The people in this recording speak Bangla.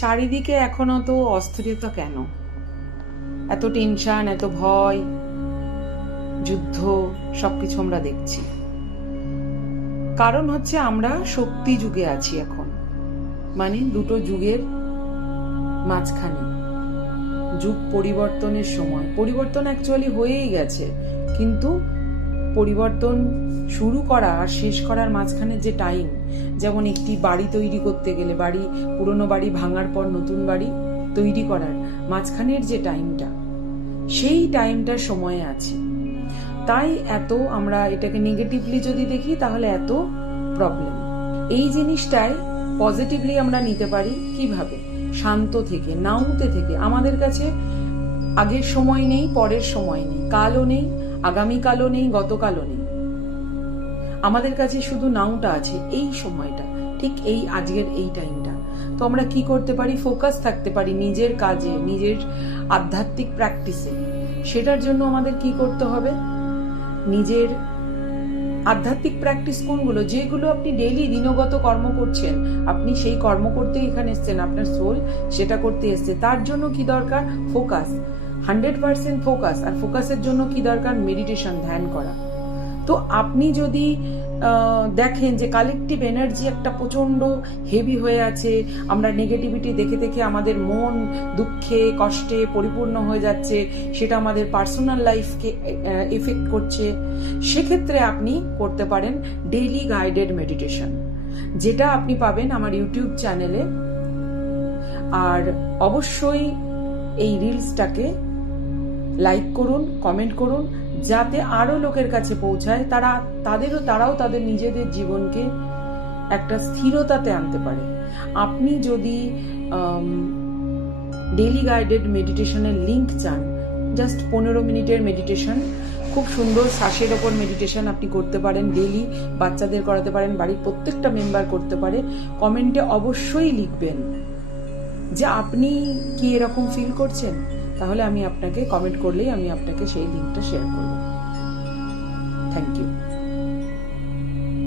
চারিদিকে এখনো তো অস্থিরতা কেন? এত টেনশন, এত ভয়, যুদ্ধ, সবকিছু আমরা দেখছি। কারণ হচ্ছে আমরা শক্তি যুগে আছি এখন, মানে দুটো যুগের মাঝখানে, যুগ পরিবর্তনের সময়। পরিবর্তন অ্যাকচুয়ালি হয়েই গেছে, কিন্তু পরিবর্তন শুরু করা আর শেষ করার মাঝখানে যে টাইম, যেমন একটি বাড়ি তৈরি করতে গেলে, পুরনো বাড়ি ভাঙার পর নতুন বাড়ি তৈরি করার মাঝখানের যে টাইমটা, সেই টাইমটার সময়ে আছে। তাই এত আমরা এটাকে নেগেটিভলি যদি দেখি তাহলে এত প্রবলেম। এই জিনিসটাই পজিটিভলি আমরা নিতে পারি কিভাবে? শান্ত থেকে, নাউতে থেকে। আমাদের কাছে আগের সময় নেই, পরের সময় নেই, কালও নেই, আগামীকালও নেই, গতকালও নেই। আমাদের কাছে শুধু নাউটা আছে, এই সময়টা, ঠিক এই আজকের এই টাইমটা। তো আমরা কি করতে পারি? ফোকাস থাকতে পারি নিজের কাজে, নিজের আধ্যাত্মিক প্র্যাকটিসে। সেটার জন্য আমাদের কি করতে হবে? নিজের আধ্যাত্মিক প্র্যাকটিস কোনগুলো? যেগুলো আপনি ডেইলি দিনগত কর্ম করছেন, আপনি সেই কর্ম করতেই এখানে এসছেন, আপনার সোল সেটা করতে এসছে। তার জন্য কি দরকার? Focus, 100% focus. আর ফোকাসের জন্য কি দরকার? মেডিটেশন, ধ্যান করা। তো আপনি যদি দেখেন যে কালেকটিভ এনার্জি একটা প্রচন্ড হেভি হয়ে আছে, আমরা নেগেটিভিটি দেখে দেখে আমাদের মন দুঃখে কষ্টে পরিপূর্ণ হয়ে যাচ্ছে, সেটা আমাদের পার্সোনাল লাইফকে এফেক্ট করছে, সেক্ষেত্রে আপনি করতে পারেন ডেইলি গাইডেড মেডিটেশন, যেটা আপনি পাবেন আমার ইউটিউব চ্যানেলে। আর অবশ্যই এই রিলসটাকে লাইক করুন, কমেন্ট করুন, যাতে আরো লোকের কাছে পৌঁছায়, তারাও তাদের নিজেদের জীবনকে একটা স্থিরতাতে আনতে পারে। আপনি যদি ডেইলি গাইডেড মেডিটেশনের লিংক চান, জাস্ট 15 মিনিটের মেডিটেশন, খুব সুন্দর শ্বাসের ওপর মেডিটেশন আপনি করতে পারেন, ডেইলি বাচ্চাদের করাতে পারেন, বাড়ির প্রত্যেকটা মেম্বার করতে পারে। কমেন্টে অবশ্যই লিখবেন যে আপনি কি এরকম ফিল করছেন, তাহলে আমি আপনাকে কমেন্ট করলেই আমি আপনাকে সেই লিঙ্কটা শেয়ার করব। Thank you.